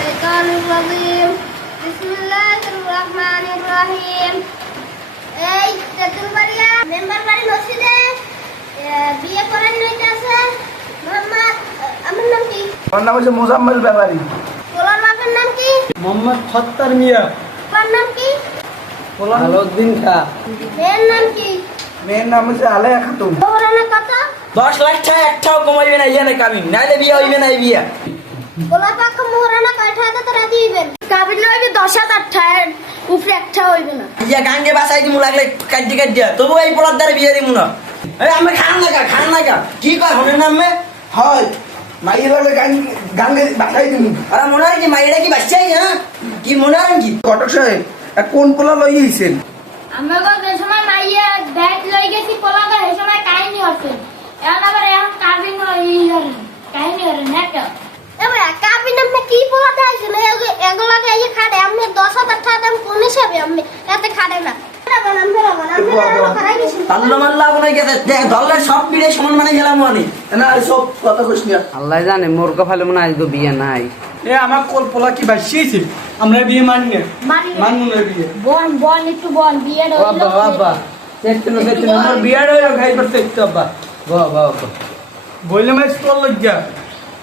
শাইতানির রাজিম বিসমিল্লাহির রহমানির রহিম। এই তেতুলবাড়িয়া মেম্বার বাড়ি মসজিদে বিয়ে করার নিয়ত আছে মোহাম্মদ। আমার নাম কি? আমার নাম হচ্ছে মোজাম্মেল ব্যাপারী। পোলার বাপের নাম কি? মোহাম্মদ খত্তার মিয়া। তোমার নাম কি? আলাউদ্দিন খা। মেয়ের নাম কি? মেয়ের নাম হচ্ছে আলেয়া খাতুন। মোহরানা কত? 10 লাখ টাকা একটাও কমাইবে না, ইয়ে না কামিন নাইলে বিয়ে হইবে না। এই বিয়া পোলার পক্ষ মোহরানা কয় টাকা তো রাজি হইবেন? কাবিল হইবে 10,000 টাকা, উপরে একটা হইবে না। ইয়া গাঙ্গে বাসাই দিমু লাগলে কাটি কাটিয়া, তবু এই পোলার দ্বারা বিয়ে দিমু না। এই আমি খান লাগা কি কয় হনের নামে হয় মাইয়ের হলে গাঙ্গে বাসাই দিন। আর মনে হয় কি মাইরা কি বাচ্চাই? হ্যাঁ কি মনে হয় কি ঘটক সাহেব কোন পোলা লইয়েছেন? আমরা যে সময় মাইয়া ব্যাগ লই গেছি পোলাকে সেই সময় কাহিনী হচ্ছে। এখন কাবিন কাহিনী হরে না তো। এবারে কাবিন আপনি কি পোলা দেখাইছেন? এগুলাকে এই খাড়ে আপনি 10,000 টাকা দাম কোন হিসাবে আপনি এতে খাড়ে না। তাল্লা মাল্লা কোনায় গেছে দেখ দলের সব পিড়ে সমান মানে গেলাম মানে না সব কথা কইস না। আল্লাহ জানে মোর কপালে মনে হয় আজকে বিয়ে নাই। এ আমার কোল পোলা কি বাসিয়েছে? আমরা বিয়ে মানি না, মানবো না বিয়ে। বল একটু বল বিয়ে বাবা বাবা দেখতে না আমার বিয়ে হইলো খাই করতে একটু বাবা বাবা বাবা বললে মাই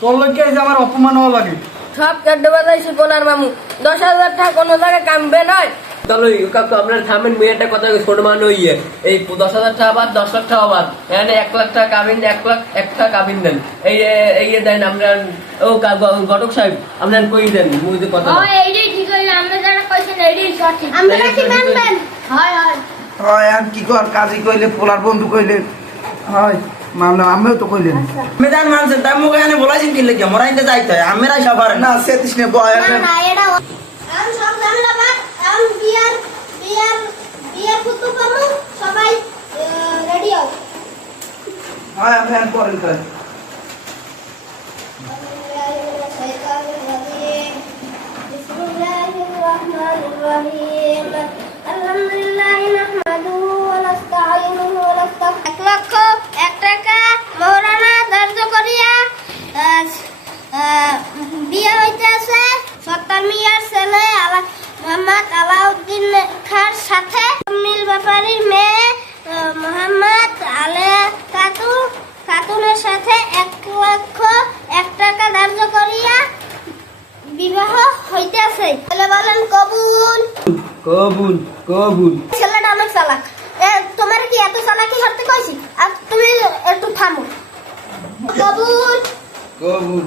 তোর লজ্জা যে আমার অপমান হওয়া লাগে। সব কেটে বাজাইছি কোনার মামু 10,000 টাকা কোনো জায়গায় কামবে নয়। তাহলে কাকু আপনার থামেন, মেয়েটা কথা ছোট মান হইয়ে এই 10,000 টাকা বাদ 10 লাখ টাকা বাদ এখানে 1 লাখ টাকা কাবিন 1 লাখ 1 টাকা কাবিন দেন। এই দেন আমরা ও ঘটক সাহেব আপনার কই দেন মুইতে কথা এইটাই ঠিক হইলো। আমরা যারা কইছেন এইটাই সঠিক। আমরা কি মানবেন? হয় হয় হয় আর কি কর কাজী কইলে পোলার বন্ধু কইলে হয় মামলা আমিও তো কইলেন মেদান মানছেন তাই মুখে এনে বলাইছেন কি লাগে মরাইতে যাইতে হয় আমরাই সবার না সেতিস নে বয় না না এটা আমি সব জানলা বাদ আমি বিয়ার ফুটু করব। সবাই রেডি হও। হয় আমি আর পরে কই বিয়ে হইতে আছে সত্তর মিয়ার ছেলে মোহাম্মদ আলাউদ্দিন খার সাথে মিল ব্যাপারীর মেয়ে মোহাম্মদ আলেয়া খাতুনের সাথে 1,01,000 টাকা ধার্য করিয়া বিবাহ হইতেছে। বলেন কবুল। কবুল কবুল। ছেলেটা অনেক চালাক। তোমার কি এত চালাকি করতে কইছি? আর তুমি একটু থামো। কবুল কবুল।